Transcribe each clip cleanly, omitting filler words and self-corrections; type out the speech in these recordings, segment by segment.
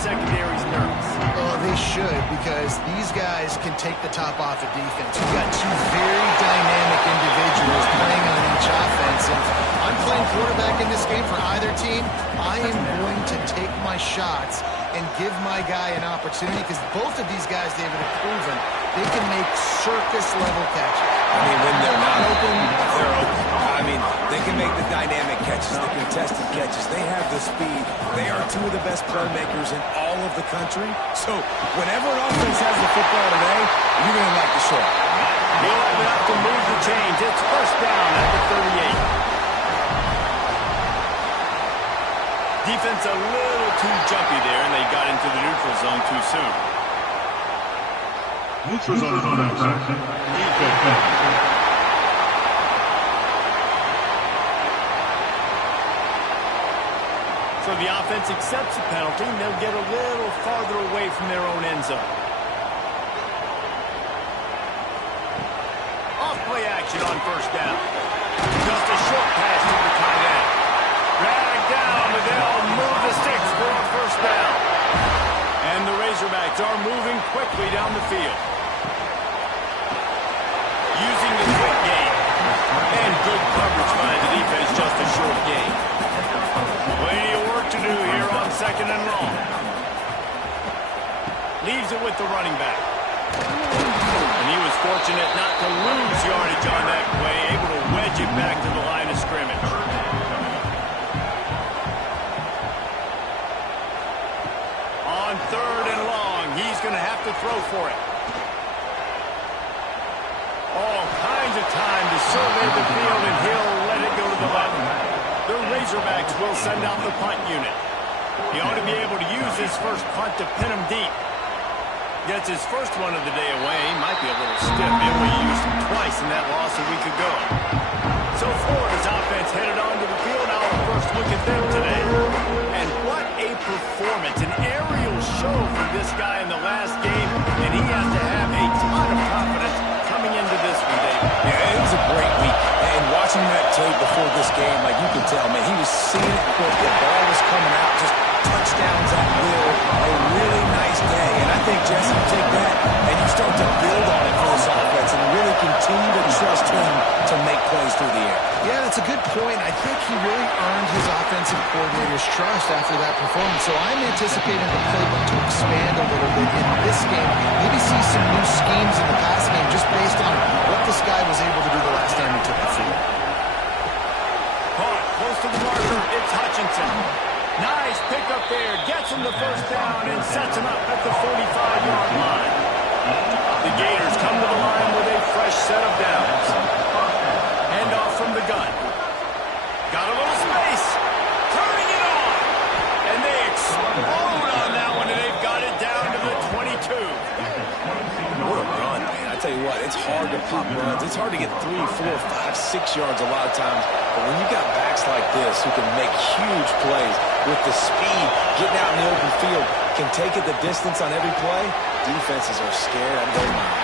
secondary's nervous. Oh, they should, because these guys can take the top off of defense. You've got two very dynamic individuals playing on each offense. And I'm playing quarterback in this game for either team. I am going to take my shots and give my guy an opportunity, because both of these guys, David, have proven they can make circus-level catches. I mean, when they're not open, they're open. I mean, they can make the dynamic catches, the contested catches. They have the speed. They are two of the best playmakers in all of the country. So whenever an offense has the football today, you're going to like the show. He'll have enough to move the chains. It's first down at the 38. Defense a little too jumpy there, and they got into the neutral zone too soon. Neutral zone is on infraction. So the offense accepts the penalty, and they'll get a little farther away from their own end zone. Off-play action on first down. Just a short pass to the tight end. Dragged down, but they'll move the sticks for a first down. And the Razorbacks are moving quickly down the field. Using the quick game. And good coverage by the defense, just a short gain. Plenty of work to do here on second and long. Leaves it with the running back. And he was fortunate not to lose yardage on that play, able to wedge it back to the line of scrimmage. On third and long, he's going to have to throw for it. All kinds of time to survey the field, and he'll let it go to the left. The Razorbacks will send out the punt unit. He ought to be able to use his first punt to pin him deep. Gets his first one of the day away. He might be a little stiff. Maybe he used him twice in that loss a week ago. So Florida's offense headed onto the field. Our first look at them today. And what a performance. An aerial show for this guy in the last game. And he has to have a ton of confidence coming into this one, David. Yeah, it was a great week. And watching that tape before this game, like you could tell, man, he was seeing it quick. The ball was coming out, just touchdowns at will. A really nice day. And I think, Jesse, you take that and you start to build on it for this offense and really continue to trust him to make plays through the air. Yeah, that's a good point. I think he really earned his offensive coordinator's trust after that performance. So I'm anticipating the playbook to expand a little bit in this game. Maybe see some new schemes in the pass game just based on what this guy was able to do the last time he took the field. Caught close to the marker. It's Hutchinson. Nice pickup there. Gets him the first down and sets him up at the 45-yard line. The Gators come to the line with a fresh set of downs. Handoff from the gun. Got a little space. Turning it on. And they explode on that one, and they've got it down to the 22. What a run, man. I tell you what, it's hard to pop runs. It's hard to get 3, 4, 5, 6 yards a lot of times. But when you got backs like this who can make huge plays with the speed, getting out in the open field, can take it the distance on every play, defenses are scared out of their mind.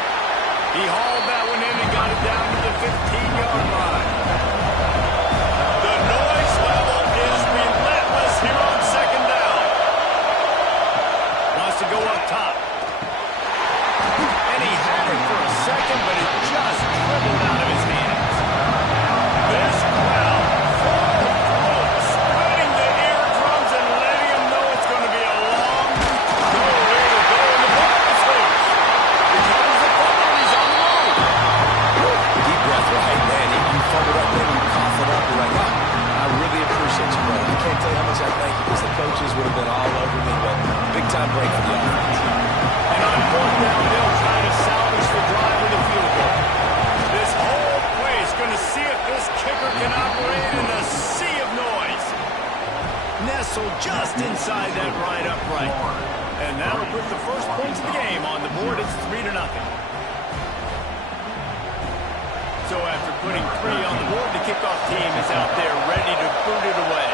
He hauled that one in and got it down to the 15-yard line. The noise level is relentless here on second down. Wants to go up top. And he had it for a second, but it just dribbled out of his hands. This crowd full of throat, spreading the eardrums and letting him know it's going to be a long way to go in the ball is loose. He covers the fumble, he's on the road. Deep breath, right, man. You fumbled up there, you cough it up, you're like, I really appreciate you, brother. I can't tell you how much I thank you, because the coaches would have been all over me, but big-time break for the offense. And on fourth down, they'll try to salvage the drive with a field goal. This whole play is going to see if this kicker can operate in the sea of noise. Nestled just inside that right upright. And that'll put the first points of the game on the board. It's 3-0. So after putting 3 on the board, the kickoff team is out there ready to boot it away.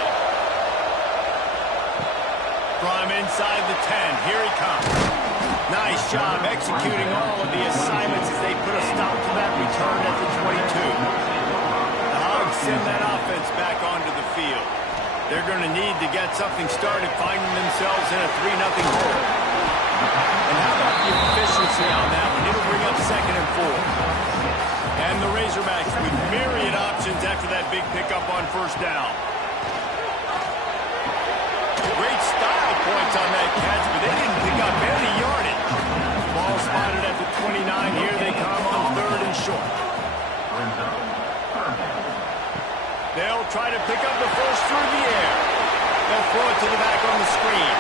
From inside the 10, here he comes. Nice job executing all of the assignments as they put a stop to that return at the 22. The Hogs send that offense back onto the field. They're going to need to get something started, finding themselves in a 3-0 hole. And how about the efficiency on that one? It'll bring up 2nd and 4. And the Razorbacks with myriad options after that big pickup on 1st down. Great style points on that catch, but they didn't pick up any yardage. Ball spotted at the 29. Here they come on 3rd and short. They'll try to pick up the first through the air. They'll throw it to the back on the screen.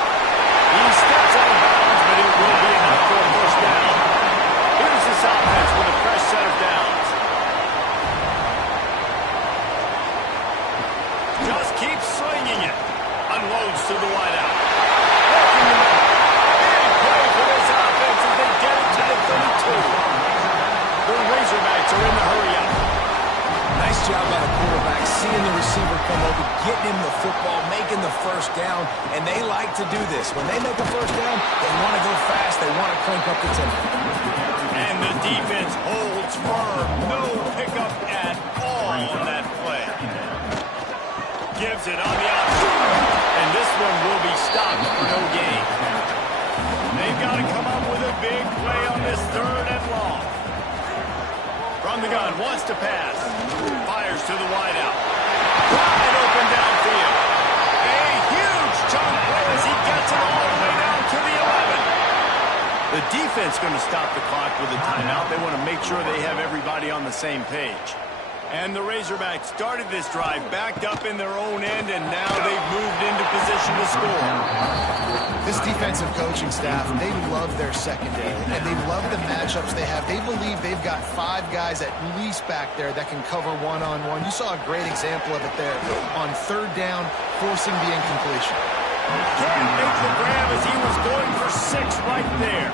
He steps out of bounds, but it will be enough for a 1st down. Here's this offense with a fresh set of downs. Just keep slinging it. Unloads to the wideout. Big play for this offense as they get it to the 32. The Razorbacks are in the hurry-up. Nice job by the quarterback, seeing the receiver come over, getting him the football, making the 1st down, and they like to do this. When they make a 1st down, they want to go fast, they want to crank up the tempo. And the defense holds firm. No pickup at all on that play. Gives it on the outside, and this one will be stopped for no gain. They've got to come up with a big play on this 3rd and long. From the gun, wants to pass. Fires to the wideout. Wide open downfield. A huge chunk play as he gets it all the way down to the 11. The defense going to stop the clock with a timeout. They want to make sure they have everybody on the same page. And the Razorbacks started this drive backed up in their own end, and now they've moved into position to score. This defensive coaching staff, they love their secondary, and they love the matchups they have. They believe they've got 5 guys at least back there that can cover one-on-one. You saw a great example of it there on 3rd down, forcing the incompletion. Can't make the grab as he was going for 6 right there.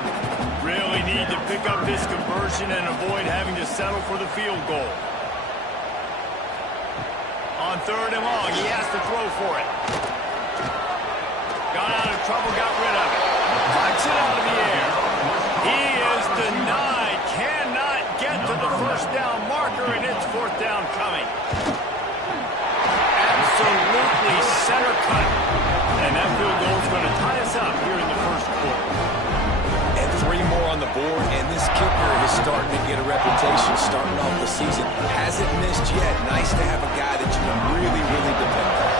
Really need to pick up this conversion and avoid having to settle for the field goal. On 3rd and long, he has to throw for it. Got out of trouble, got rid of it. Puts it out of the air. He is denied. Cannot get to the 1st down marker, and it's 4th down coming. Absolutely center cut. And that field goal is going to tie us up here in the 1st quarter. And 3 more on the board, and this kicker is starting to get a reputation starting off the season. Hasn't missed yet. Nice to have a guy that you can really, really depend on.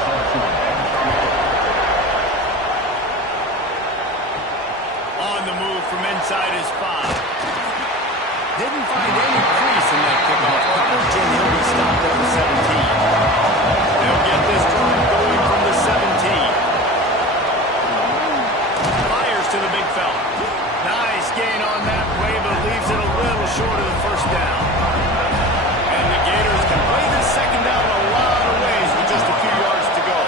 On the move from inside his 5. Didn't find any crease in that kickoff coverage, and he'll be stopped at the 17. They'll get this drive going from the 17. Fires to the big fella. Nice gain on that play, but leaves it a little short of the 1st down. And the Gators can play this 2nd down a lot of ways with just a few yards to go.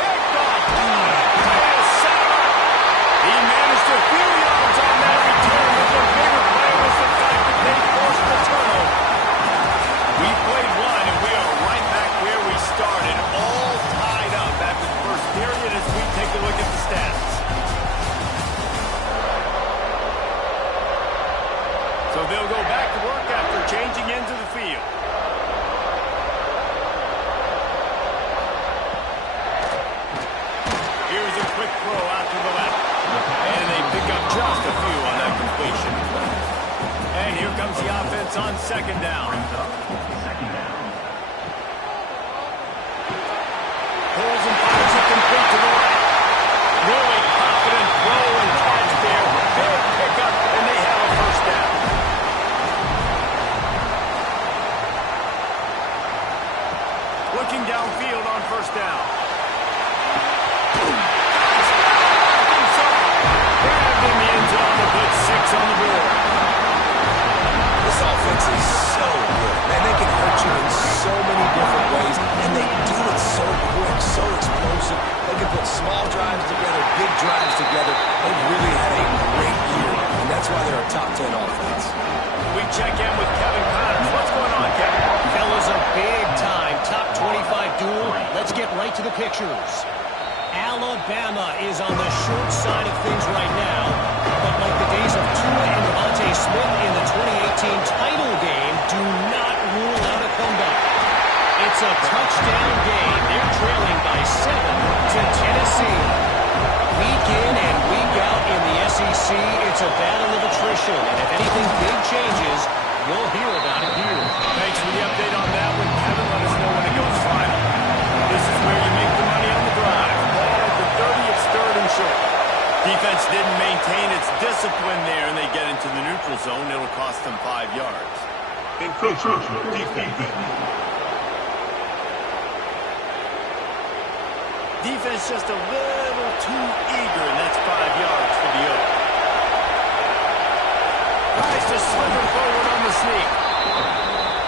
Picked off. He managed a few yards on that return, but the bigger play was the fact that they forced the turnover. We played one, and we are right back where we started, all tied up after the 1st period as we take a look at the stats. So they'll go back to work after changing into the field. Here's a quick throw out to the left. And they pick up just a few on that completion. And here comes the offense on 2nd down. Pulls and fires it complete to the right. Really confident throw and catch there. Big pickup, and they have a 1st down. Looking downfield on 1st down. Grabbed in the end zone to put 6 on the board. This offense is so good. Man, they can hurt you in so many different ways, and they do it so quick, so explosive. They can put small drives together, big drives together. They've really had a great year, and that's why they're a top 10 offense. We check in with Kevin Connors. What's going on, Kevin? Fellas, a big-time top 25 duel. Let's get right to the pictures. Alabama is on the short side of things right now, but like the days of Tua and Devontae Smith in the 2018 title game, do not rule out a comeback. It's It's a touchdown game. They're trailing by 7 to Tennessee. Week in and week out in the SEC, it's a battle of attrition. And if anything big changes, you'll hear about it here. Thanks for the update on that one, Kevin. Let us know when it goes final. This is where you make the money on the drive. Ball at the 30, it's third and short. Defense didn't maintain its discipline there, and they get into the neutral zone. It'll cost them 5 yards. Defense just a little too eager, and that's 5 yards for the Oak. Tries to slither forward on the sneak.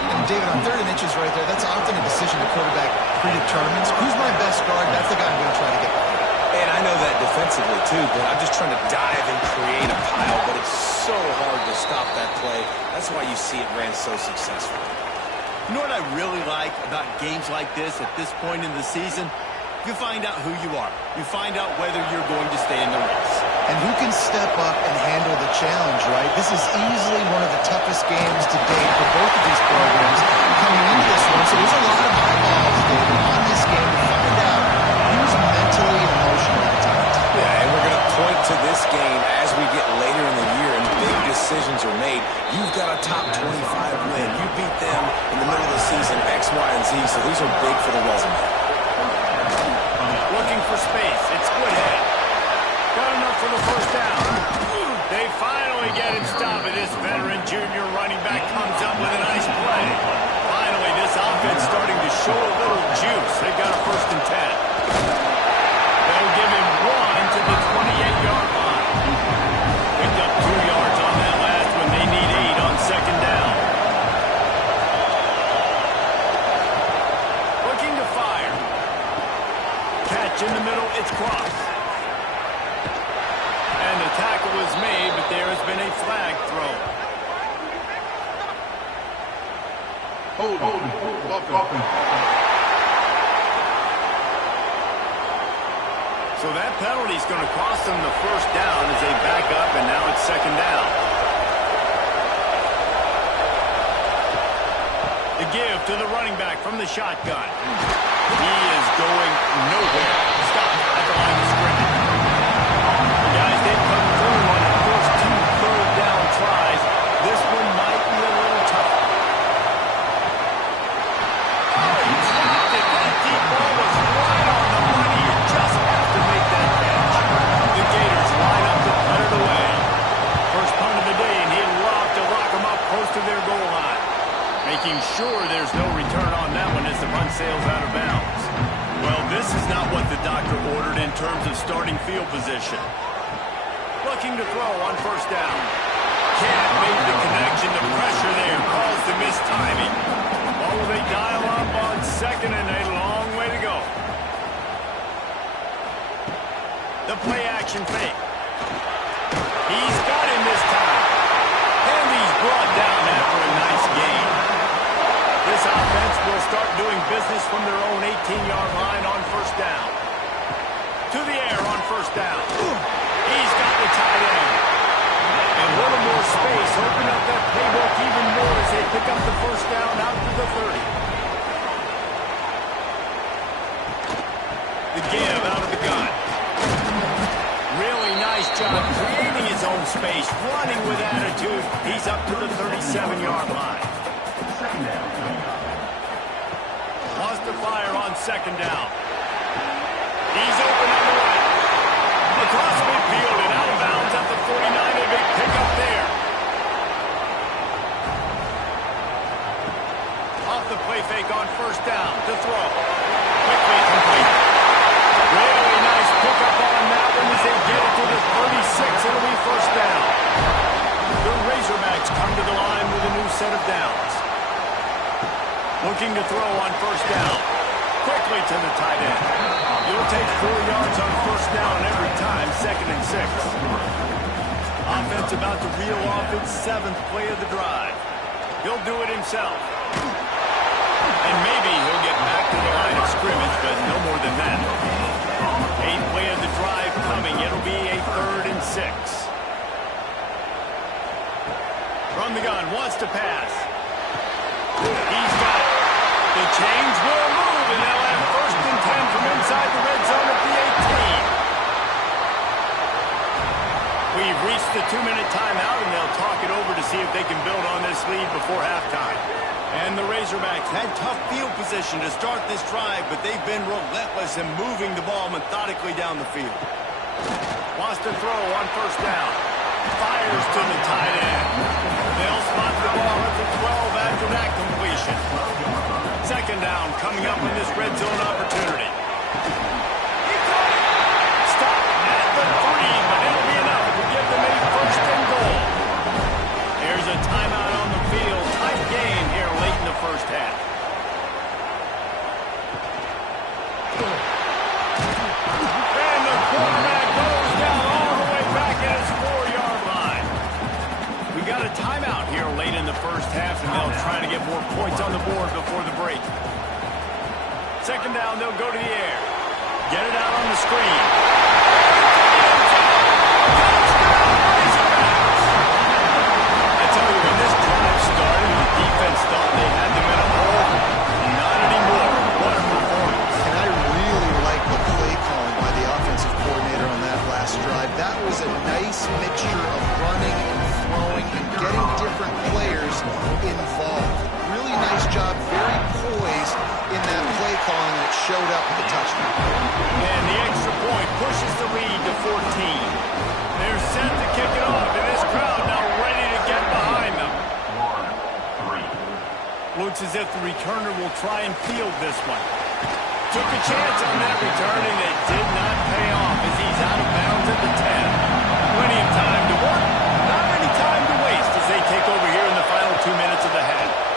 And David, on 3rd and inches right there, that's often a decision the quarterback predetermines. Who's my best guard? That's the guy I'm going to try to get behind. And I know that defensively, too, but I'm just trying to dive and create a pile, but it's so hard to stop that play. That's why you see it ran so successful. You know what I really like about games like this at this point in the season? You find out who you are. You find out whether you're going to stay in the race. And who can step up and handle the challenge, right? This is easily one of the toughest games to date for both of these programs coming into this one. So there's a lot of eyeballs, David, on this game to find out who's mentally and emotionally at times. Yeah, and we're going to point to this game as we get later in the year and big decisions are made. You've got a top 25 win. You beat them in the middle of the season, X, Y, and Z, so these are big for the resume. Looking for space. It's Woodhead. Got enough for the first down. They finally get him stopped. This veteran junior running back comes up with a nice play. Finally, this offense starting to show a little juice. They've got a 1st and 10. They'll give him 1 to the 28-yard line. Picked up 2 yards on that last one. They need 8 on 2nd down. Looking to fire. Catch in the middle, it's crossed. And the tackle is made, but there has been a flag thrown. So that penalty is going to cost them the 1st down as they back up, and now it's 2nd down. The give to the running back from the shotgun. He is going nowhere. Stop at the line of scrimmage. The guys, they've come through on the first 2 third down tries. This one might be a little tough. Oh, he dropped it. That deep ball was right on the money. You just have to make that catch. The Gators line up to put it away. First punt of the day, and he'd love to lock them up close to their goal line. Making sure there's no return on that one as the punt sails out of bounds. Well, this is not what the doctor ordered in terms of starting field position. Looking to throw on 1st down. Can't make the connection. The pressure there caused the missed timing. Oh, they dial up on 2nd and a long way to go. The play action fake. He's got him this time. And he's brought down after a nice gain. This offense will start doing business from their own 18-yard line on 1st down. To the air on 1st down. He's got the tight end. And a little more space. Open up that playbook even more as they pick up the 1st down out to the 30. The give out of the gun. Really nice job creating his own space, running with attitude. He's up to the 37-yard line. Wants to fire on 2nd down. He's open on the right. Across midfield and out of bounds at the 49. A big pickup there. Off the play fake on 1st down to throw. Quickly complete. Really nice pickup on that one as they get it to the 36. It'll be 1st down. The Razorbacks come to the line with a new set of downs. Looking to throw on 1st down. Quickly to the tight end. You'll take 4 yards on 1st down every time, 2nd and 6. Offense about to reel off its 7th play of the drive. He'll do it himself. And maybe he'll get back to the line of scrimmage, but no more than that. 8th play of the drive coming. It'll be a 3rd and 6. From the gun, wants to pass. He's got it. The chains will move, and they'll have 1st and 10 from inside the red zone at the 18. We've reached the 2-minute timeout, and they'll talk it over to see if they can build on this lead before halftime. And the Razorbacks had tough field position to start this drive, but they've been relentless in moving the ball methodically down the field. Wants to throw on 1st down. Fires to the tight end. They'll spot the ball at the 12 after that completion. 2nd down coming up in this red zone opportunity. Stop at the 3, but it'll be enough to give them a 1st and goal. There's a timeout on the field. Tight game here late in the 1st half. And the quarterback goes down all the way back at his 4-yard line. We got a timeout here late in the 1st half, and they'll try to get more points on the board before the break. 2nd down, they'll go to the air. Get it out on the screen. I tell you, when this drive started, the defense thought they had them in a hole. Not anymore. What a performance. And I really like the play calling by the offensive coordinator on that last drive. That was a nice mixture of running and throwing and getting different players involved. Really nice job, very poised in that play calling, and it showed up with the touchdown. And the extra point pushes the lead to 14. They're set to kick it off, and this crowd now ready to get behind them. Looks as if the returner will try and field this one. Took a chance on that return, and it did not pay off as he's out of bounds at the 10. Plenty of time to work, not any time to waste as they take over here in the final 2 minutes of the half.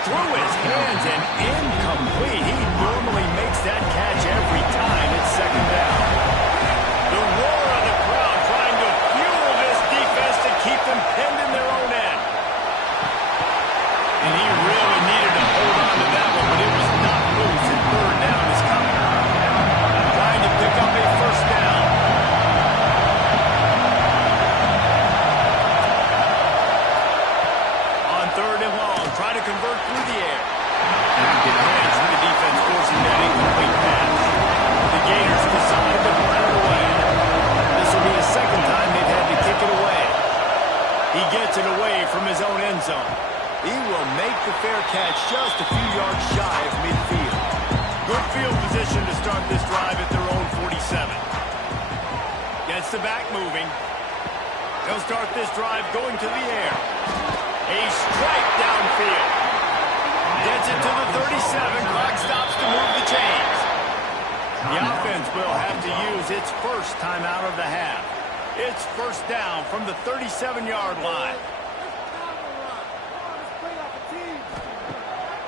Through his hands and incomplete. He normally makes that catch every time. It's 2nd down. The roar of the crowd trying to fuel this defense to keep them pinned in their own end. And he really needed to hold on to that one, but it was not loose, and 3rd down is coming. Trying to pick up a 1st down. On 3rd and long, try to convert through the air. Get hands to the defense, forcing that incomplete pass. The Gators decide to punt it away. This will be the 2nd time they've had to kick it away. He gets it away from his own end zone. He will make the fair catch just a few yards shy of midfield. Good field position to start this drive at their own 47. Gets the back moving. He'll start this drive going to the air. A strike downfield. Gets it to the 37. Clock stops to move the chains. The offense will have to use its 1st timeout of the half. It's 1st down from the 37-yard line.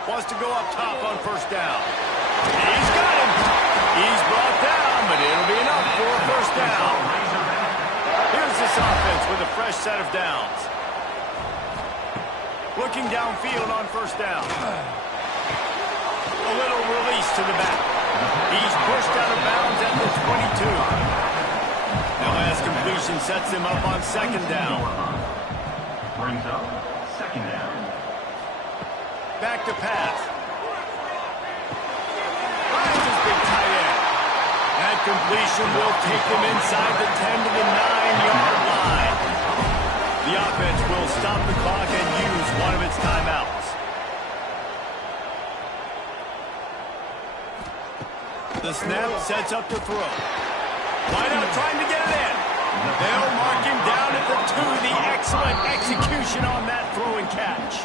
Wants to go up top on 1st down. He's got him. He's brought down, but it'll be enough for a 1st down. Here's this offense with a fresh set of downs. Looking downfield on 1st down. A little release to the back. He's pushed out of bounds at the 22. Now last completion sets him up on 2nd down. Brings up 2nd down. Back to pass. Finds his big tight end. That completion will take them inside the 10 to the 9-yard line. The offense will stop the clock and use one of its timeouts. The snap sets up to throw. Wide out trying to get it in. They'll mark him down at the 2. The excellent execution on that throw and catch.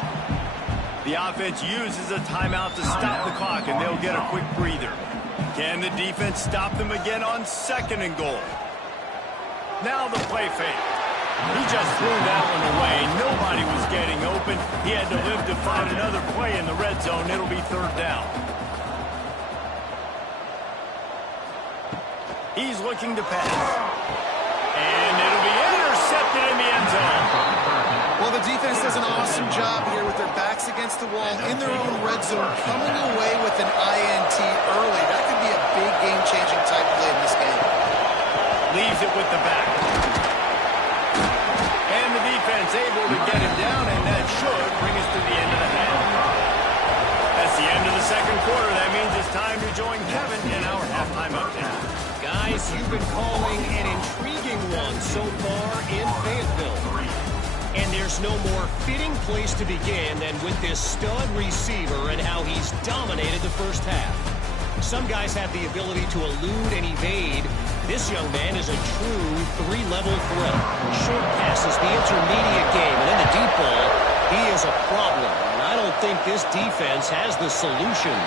The offense uses a timeout to stop the clock, and they'll get a quick breather. Can the defense stop them again on 2nd and goal? Now the play fake. He just threw that one away. Nobody was getting open. He had to live to find another play in the red zone. It'll be 3rd down. He's looking to pass. And it'll be intercepted in the end zone. Well, the defense does an awesome job here with their backs against the wall in their own red zone, coming away with an INT early. That could be a big game-changing type play in this game. Leaves it with the back. And the defense able to get him down, and that should bring us to the end of the half. race you've been calling an intriguing one so far in Fayetteville. And there's no more fitting place to begin than with this stud receiver and how he's dominated the first half. Some guys have the ability to elude and evade. This young man is a true three-level threat. Short passes, the intermediate game, and in the deep ball, he is a problem. And I don't think this defense has the solution.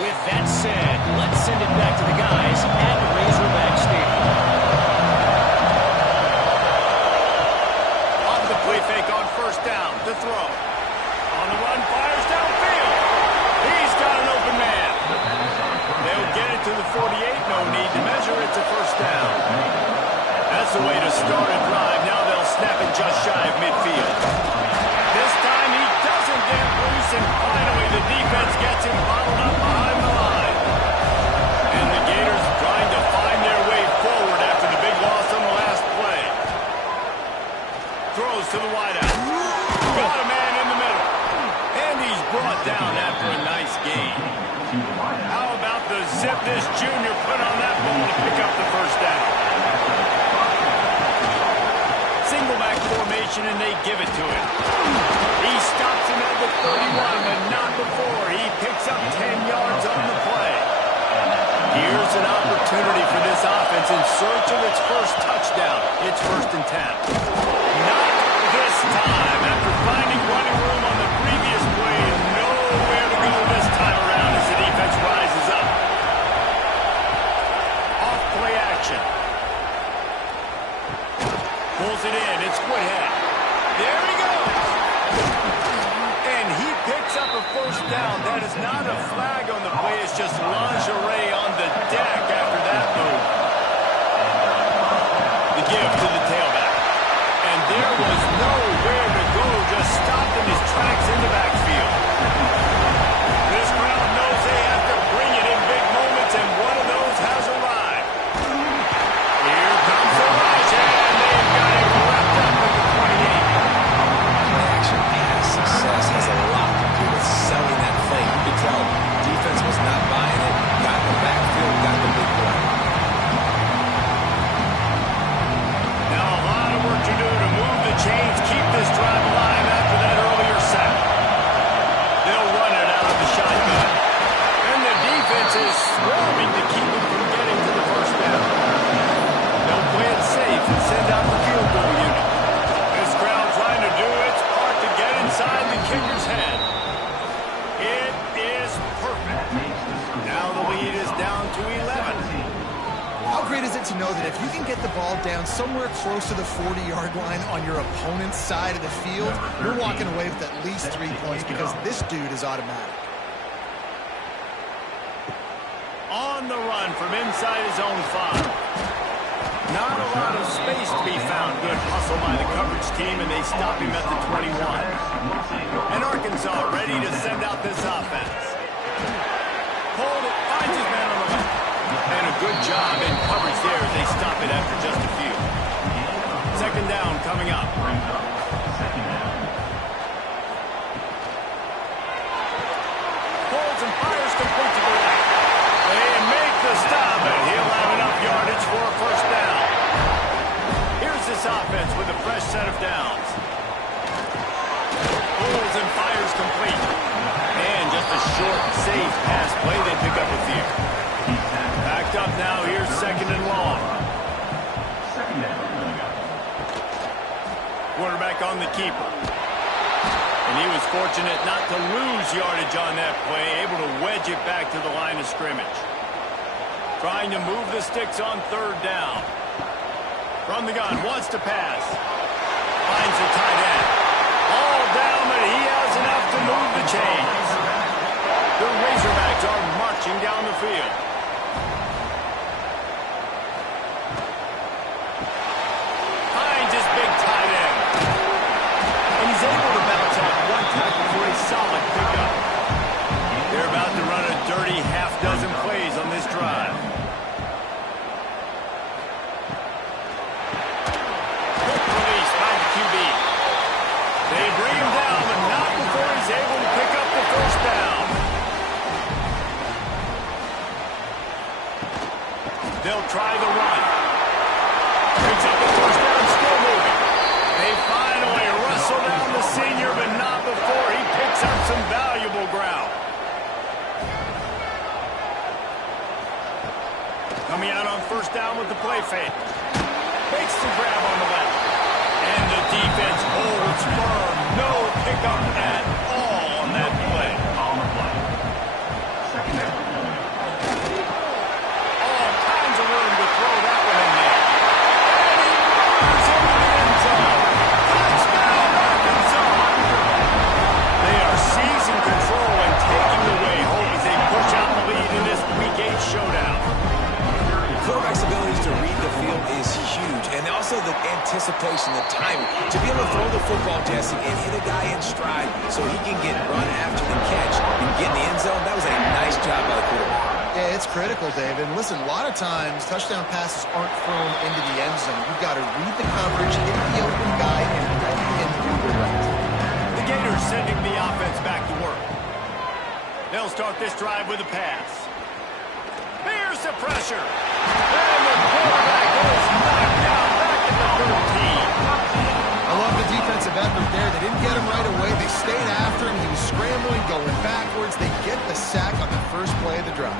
With that said, let's send it back to the guys at Razorback Stadium. Off the play fake on first down. The throw. On the run, fires downfield. He's got an open man. They'll get it to the 48. No need to measure. It's a first down. That's the way to start a drive. Now they'll snap it just shy of midfield. This time he doesn't get loose, and finally the defense gets him bottled up behind the line. And the Gators trying to find their way forward after the big loss on the last play. Throws to the wideout. Got a man in the middle. And he's brought down after a nice gain. How about the zip this junior put on that ball to pick up the first down? Single back formation, and they give it to him. He stops him at the 31, but not before. He picks up 10 yards on the play. Here's an opportunity for this offense in search of its first touchdown. It's 1st and 10. Not this time. After finding running room on the previous play, nowhere to go this time around as the defense rises up. Off play action. Pulls it in. It's Woodhead. There he goes. And he picks up a first down. That is not a flag on the play. It's just lingerie on the deck after that move. The give to the tailback. And there was nowhere to go. Just stopped in his tracks in the backfield. This crowd knows they have to bring it in big moments, and one of those has arrived. Here comes the rush, and they've got it wrapped up with the 28. Action pass success has a lot to do with selling that play. You could tell defense was not buying it. Got the backfield, got the big play. Now a lot of work to do to move the chains, keep this drive alive after that earlier sack. They'll run it out of the shotgun. And the defense is swarming to keep them from getting to the first down. They'll play it safe and send out the field goal unit. This crowd trying to do its part to get inside the kicker's head. It is perfect. Now the lead is down to 11. How great is it to know that if you can get the ball down somewhere close to the 40-yard line on your opponent's side of the field, you're walking away with at least 3 points because this dude is automatic. On the run from inside his own 5. Not a lot of space to be found. Good hustle by the coverage team, and they stop him at the 21. And Arkansas ready to send out this offense. Hold it, finds his man on the left. And a good job in coverage there as they stop it after just a few. 2nd down coming up. Holds and fires complete to the right. They make the stop, and he'll have enough yardage for a first down. Here's this offense with a fresh set of downs. Holds and fires complete. And just a short, safe pass play. They pick up a few. Backed up now. Here's 2nd and long. Quarterback on the keeper. And he was fortunate not to lose yardage on that play, able to wedge it back to the line of scrimmage. Trying to move the sticks on 3rd down. From the gun, wants to pass. Finds the tight end. All down, but he has enough to move the chains. The Razorbacks are marching down the field. Finds his big tight end. And he's able to bounce off one tackle for a solid pickup. They're about to run a dirty half-dozen plays on this drive. Quick release by the QB. They bring him down, but not before he's able to pick up the first down. They'll try the run. Picks up the first down, still moving. They finally wrestle down the senior, but not before he picks up some valuable ground. Coming out on first down with the play fake. Makes the grab on the left. And the defense holds firm. No pickup at all on that play. On the play. Second down. All kinds of room to throw that one in there. And he runs into the end zone. Touchdown, Arkansas. They are seizing control and taking away hope as they push out the lead in this Week 8 showdown. Quarterback's ability to read the field is huge, and also the anticipation, the timing. To be able to throw the football, Jesse, and hit a guy in stride so he can get run after the catch and get in the end zone, that was a nice job by the quarterback. Yeah, it's critical, David. And listen, a lot of times, touchdown passes aren't thrown into the end zone. You've got to read the coverage, hit the open guy, and do the rest. The Gators sending the offense back to work. They'll start this drive with a pass. Here's the pressure. And the quarterback is knocked out back at the 13. I love the defensive effort there. They didn't get him right away. They stayed after him. He was scrambling, going backwards. They get the sack on the first play of the drive.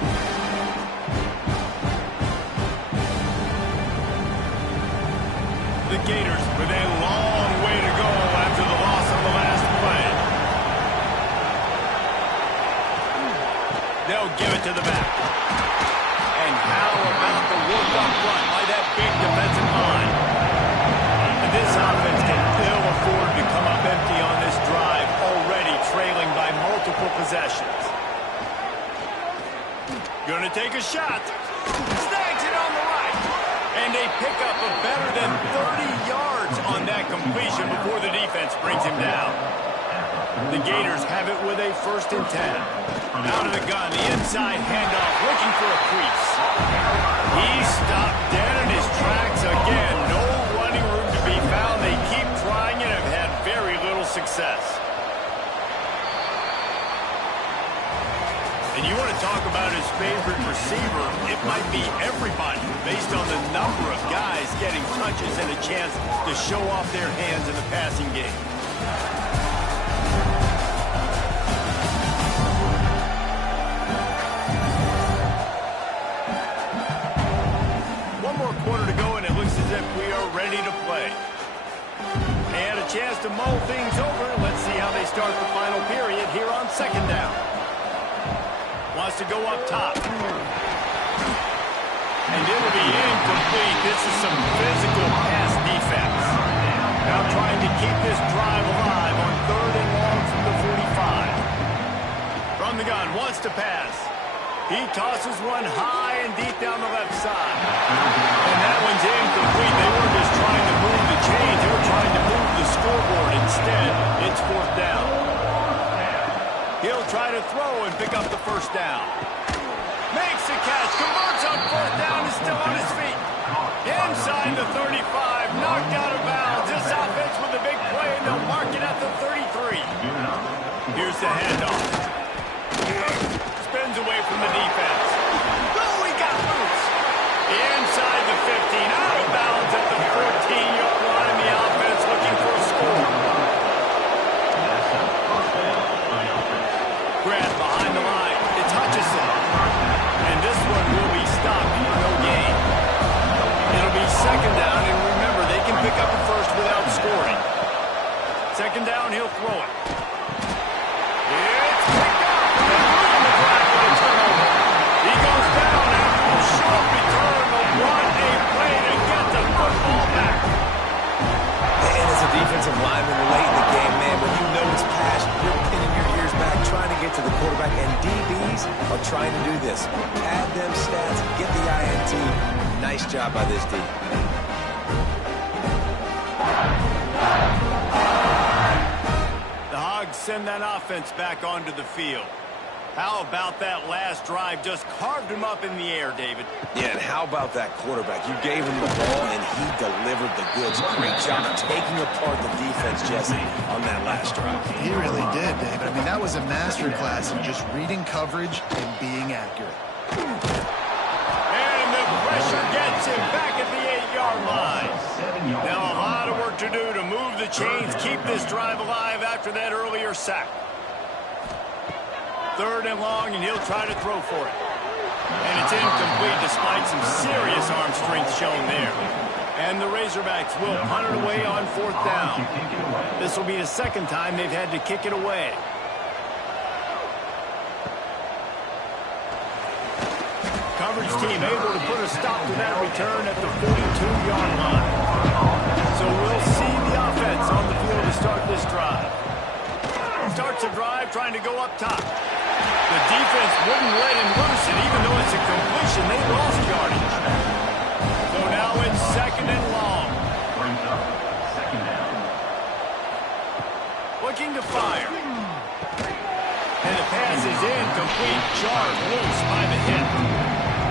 The Gators with a long way to go after the loss on the last play. They'll give it to the back. And how about the work up front by that big defensive line? And this offense can ill afford to come up empty on this drive, already trailing by multiple possessions. Gonna take a shot. Snags it on the right. And they pick up a better than 30 yards on that completion before the defense brings him down. The Gators have it with a 1st and 10. Out of the gun, the inside handoff, looking for a crease. He stopped dead in his tracks again. No running room to be found. They keep trying and have had very little success. And you want to talk about his favorite receiver, it might be everybody, based on the number of guys getting touches and a chance to show off their hands in the passing game. Quarter to go, and it looks as if we are ready to play. And a chance to mull things over. Let's see how they start the final period here on 2nd down. Wants to go up top. And it'll be incomplete. This is some physical pass defense. Now trying to keep this drive alive on 3rd and long from the 45. From the gun, wants to pass. He tosses one high and deep down the left side. And that one's incomplete. They weren't just trying to move the chains. They were trying to move the scoreboard. Instead, it's 4th down. He'll try to throw and pick up the 1st down. Makes the catch. Converts on 4th down. Is still on his feet. Inside the 35. Knocked out of bounds. This offense with a big play, and they'll mark it at the 33. Here's the handoff. Spins away from the defense. Oh, he got loose. Inside the 15. Out of bounds at the 14-yard line. The offense looking for a score. Grab behind the line. It's Hutchinson. And this one will be stopped for no gain. It'll be 2nd down, and remember, they can pick up a 1st without scoring. 2nd down, he'll throw it. It's picked up. He goes down after a short return, but what a play to get the football back. And as a defensive lineman late in the game, man, when you know it's pass, you're pinning your ears back, trying to get to the quarterback, and DBs are trying to do this. Add them stats, get the INT. Nice job by this D. The Hogs send that offense back onto the field. How about that last drive? Just carved him up in the air, David. Yeah, and how about that quarterback? You gave him the ball, and he delivered the goods. Great job taking apart the defense, Jesse, on that last drive. He really did, David. I mean, that was a masterclass in just reading coverage and being accurate. And the pressure chains, keep this drive alive after that earlier sack. 3rd and long, and he'll try to throw for it. And it's incomplete despite some serious arm strength shown there. And the Razorbacks will punt it away on 4th down. This will be the 2nd time they've had to kick it away. Coverage team able to put a stop to that return at the 42-yard line. So we'll see the offense on the field to start this drive. Starts a drive trying to go up top. The defense wouldn't let him loose, and even though it's a completion, they lost yardage. So now it's 2nd and long. Second down. Looking to fire. And the pass is incomplete, jarred loose by the hit.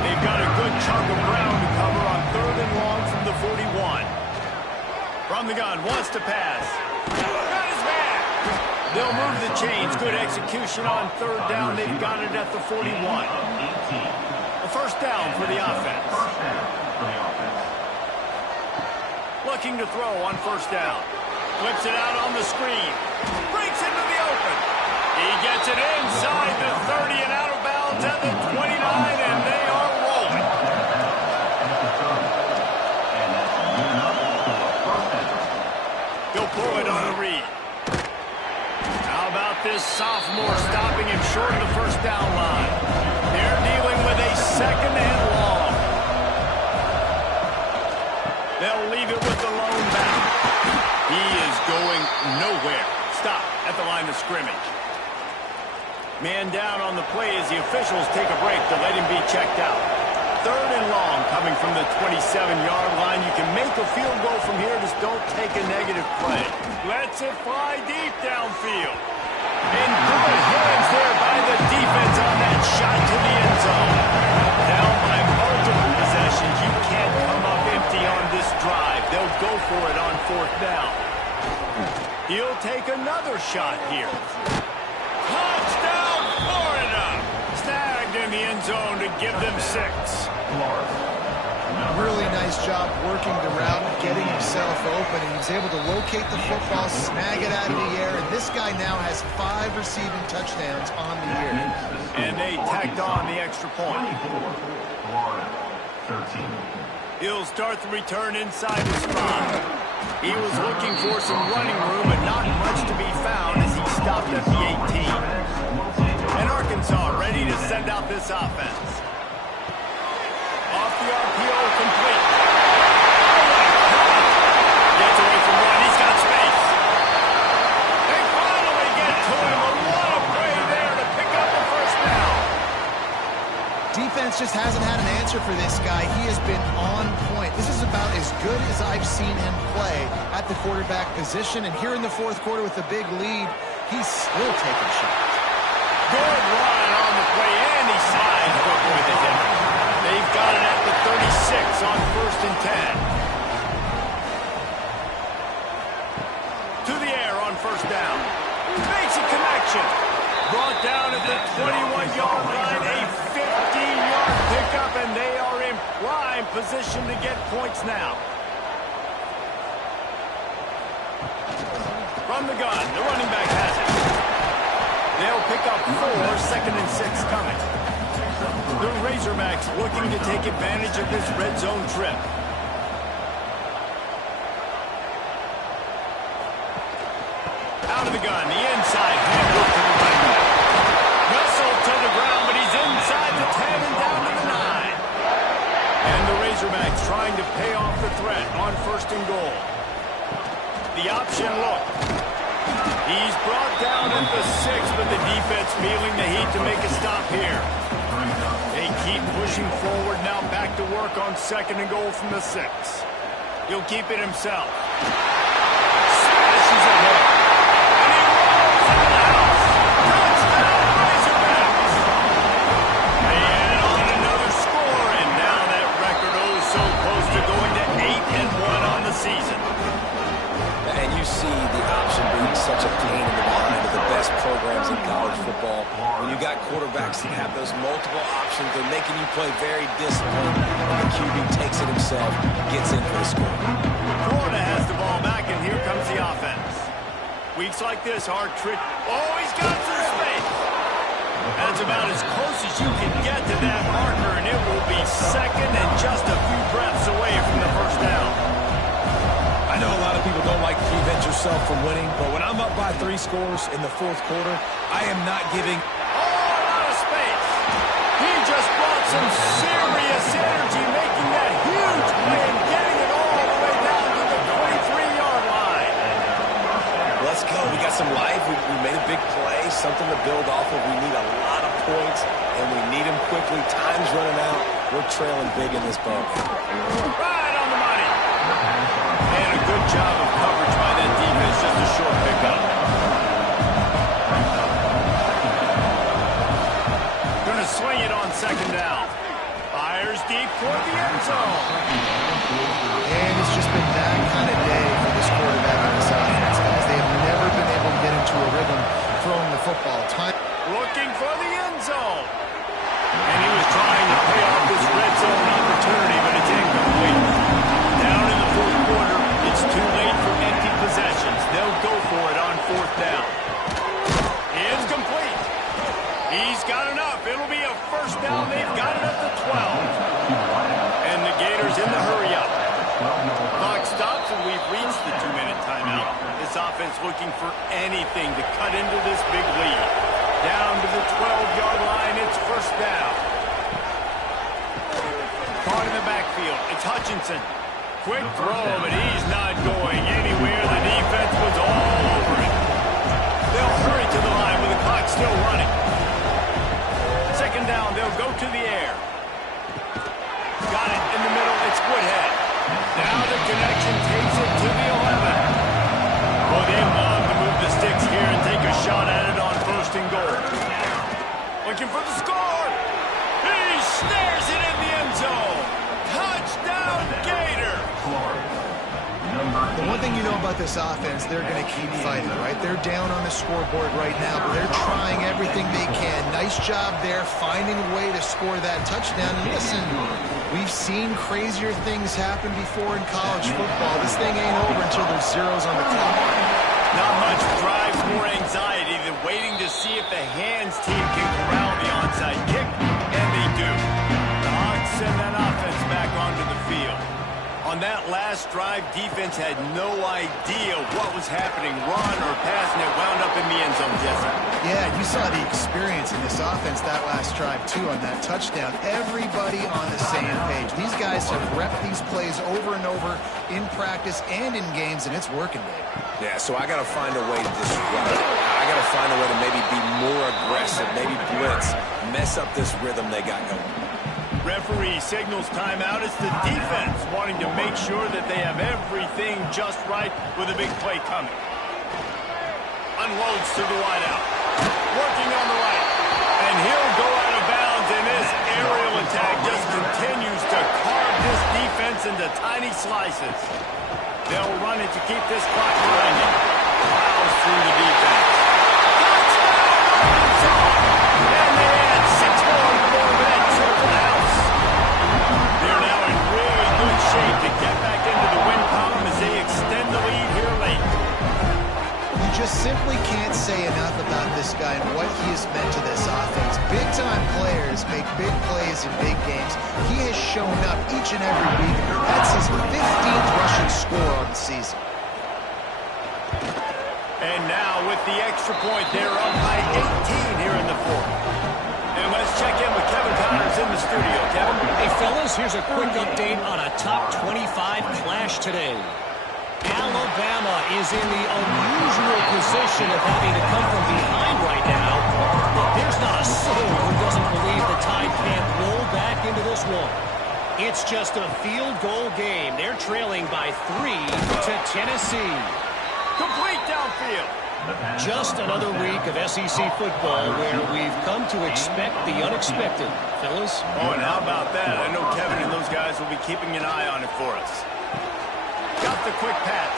They've got a good chunk of ground to cover on 3rd and long from the 41. From the gun, wants to pass. Got his back. They'll move the chains. Good execution on 3rd down. They've got it at the 41. A 1st down for the offense. Looking to throw on 1st down. Flips it out on the screen. Breaks into the open. He gets it inside the 30 and out of bounds at the 29, and they are rolling. He'll pull it on the read. How about this sophomore stopping him short of the 1st down line? They're dealing with a 2nd and long. They'll leave it with the lone back. He is going nowhere. Stop at the line of scrimmage. Man down on the play as the officials take a break to let him be checked out. 3rd and long coming from the 27-yard line. You can make a field goal from here, just don't take a negative play. Lets it fly deep downfield. In good hands there by the defense on that shot to the end zone. Down by multiple possessions. You can't come up empty on this drive. They'll go for it on 4th down. He'll take another shot here. Touchdown, Florida! Snagged in the end zone to give them 6. Really nice job working the route, getting himself open, and he was able to locate the football, snag it out of the air, and this guy now has 5 receiving touchdowns on the year. And they tacked on the extra point. 24, Florida, 13. He'll start the return inside the spot. He was looking for some running room, but not much to be found as he stopped at the 18. And Arkansas ready to send out this offense. Off the RPO, complete. Gets away from one. He's got space. They finally get to him. A lot of play there to pick up the 1st down. Defense just hasn't had an answer for this guy. He has been on point. This is about as good as I've seen him play at the quarterback position. And here in the 4th quarter with a big lead, he's still taking shots. Good run on the play, and he slides quickly with the hit. They've got it at the 36 on 1st and 10. To the air on 1st down. Makes a connection. Brought down at the 21-yard line. A 15-yard pickup, and they are in prime position to get points now. From the gun, the running back has it. They'll pick up 4, 2nd and 6 coming. The Razorbacks looking to take advantage of this red zone trip. Out of the gun, the inside handoff to the running back. Wrestled to the ground, but he's inside the 10 and down to the 9. And the Razorbacks trying to pay off the threat on 1st and goal. The option look. He's brought down at the 6, but the defense feeling the heat to make a stop here. They keep pushing forward now, back to work on 2nd and goal from the 6. He'll keep it himself. Smashes ahead. And he rolls into the house. Touchdown, Razorbacks. They add on another score, and now that record so close to going to 8-1 on the season. And you see the option being such a pain in the behind of the best programs in college football. When you got quarterbacks that have those multiple options, they're making you play very disciplined, and the QB takes it himself, gets in for the score. Florida has the ball back, and here comes the offense. Weeks like this, hard trick. Oh, he's got some space. That's about as close as you can get to that marker, and it will be second and just a few breaths away from the first down. I know a lot of people don't like to prevent yourself from winning, but when I'm up by 3 scores in the fourth quarter, I am not giving... Oh, a lot of space. He just brought some serious energy, making that huge play and getting it all the way down to the 23-yard line. Let's go. We got some life. We made a big play, something to build off of. We need a lot of points, and we need them quickly. Time's running out. We're trailing big in this ball game. Right on the money. And a good job of coverage by that defense. Just a short pickup. Going to swing it on second down. Fires deep toward the end zone. And it's just been that kind of day for this quarterback and this offense, guys. They have never been able to get into a rhythm throwing the football. Looking for the end zone. And he was trying to pay off this red zone opportunity, but it's incomplete. Down in the fourth quarter, it's too late for empty possessions. They'll go for it on fourth down. It's complete. He's got enough. It'll be a first down. They've got it at the 12. And the Gators in the hurry-up. Clock stops, and we've reached the 2-minute timeout. This offense looking for anything to cut into this big lead. Down to the 12-yard line, it's first down. Caught in the backfield, it's Hutchinson. Quick throw, but he's not going anywhere. The defense was all over it. They'll hurry to the line with the clock still running. Second down, they'll go to the air. Got it in the middle, it's Woodhead. Now the connection takes it to the 11. Well, they love to move the sticks here and take a shot at it on first and goal. Looking for the score. He snares it in the end zone. Touchdown, Gator. The one thing you know about this offense, they're going to keep fighting, right? They're down on the scoreboard right now, but they're trying everything they can. Nice job there, finding a way to score that touchdown. And listen, we've seen crazier things happen before in college football. This thing ain't over until there's zeros on the clock. Not much drives more anxiety than waiting to see if the hands team can corral the onside kick, and they do. The Hawks send that offense back onto the field. On that last drive, defense had no idea what was happening, run or pass, and it wound up in the end zone, Jesse. Yeah, you saw the experience in this offense that last drive, too, on that touchdown. Everybody on the same page. These guys have repped these plays over and over in practice and in games, and it's working, baby. Yeah, so I got to find a way to disrupt. I got to find a way to maybe be more aggressive, maybe blitz, mess up this rhythm they got going. Referee signals timeout. It's the defense wanting to make sure that they have everything just right with a big play coming. Unloads to the wideout. Working on the right. And he'll go out of bounds, and this aerial attack just continues to carve this defense into tiny slices. They'll run it to keep this clock grinding. Plows through the defense. Touchdown! And they add 6 more for that triple house. They're now in really good shape to get back into the win column as they extend the lead here late. You just simply can't say enough about this guy and what he has meant to this offense. Big-time players make big plays in big games. He has shown up each and every week. That's his 15th rushing score on the season. And now with the extra point, they're up by 18 here in the fourth. And let's check in with Kevin Connors in the studio. Kevin? Hey, fellas, here's a quick update on a top 25 clash today. Alabama is in the unusual position of having to come from behind right now. But there's not a soul who doesn't believe the Tide can't roll back into this one. It's just a field goal game. They're trailing by 3 to Tennessee. Complete downfield. Just another week of SEC football where we've come to expect the unexpected, fellas. Oh, and how about that? I know Kevin and those guys will be keeping an eye on it for us. Got the quick pass.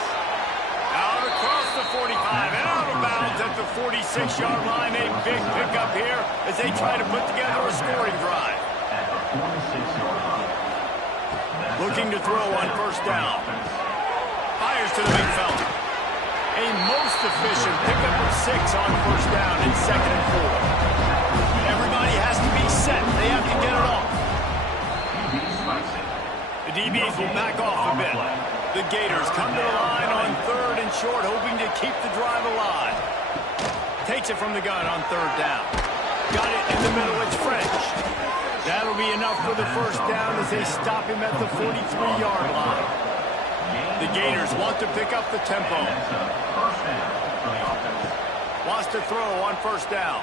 Out across the 45 and out of bounds at the 46-yard line. A big pickup here as they try to put together a scoring drive. Looking to throw on first down. Fires to the big fella. A most efficient pickup of 6 on first down and 2nd and 4. Everybody has to be set. They have to get it off. The DBs will back off a bit. The Gators come to the line on 3rd and short, hoping to keep the drive alive. Takes it from the gun on 3rd down. Got it in the middle. It's French. That'll be enough for the first down as they stop him at the 43-yard line. The Gators want to pick up the tempo. Wants to throw on first down.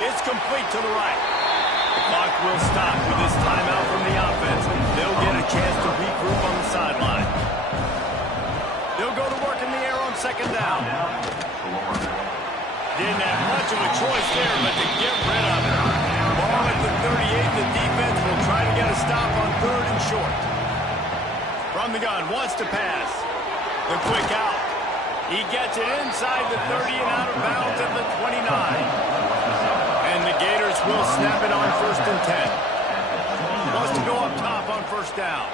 It's complete to the right. The clock will stop with this timeout from the offense. They'll get a chance to regroup on the sideline. They'll go to work in the air on 2nd down. Didn't have much of a choice there, but to get rid of it. Ball at the 38, the defense will try to get a stop on 3rd and short. From the gun, wants to pass. The quick out. He gets it inside the 30 and out of bounds at the 29. And the Gators will snap it on 1st and 10. Wants to go up top on first down.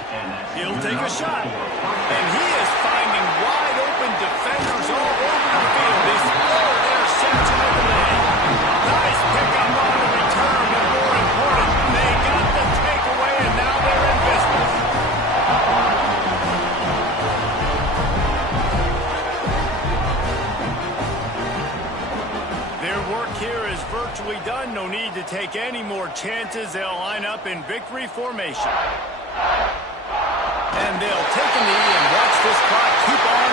He'll take a shot. And he is finding wide open defenders all over the field. He's scored interception at the leg. Nice pickup on the return, but more important, they got the takeaway, and now they're in business. Their work here is virtually done. No need to take any more chances. They'll line up in victory formation. And they'll take a knee and watch this clock keep on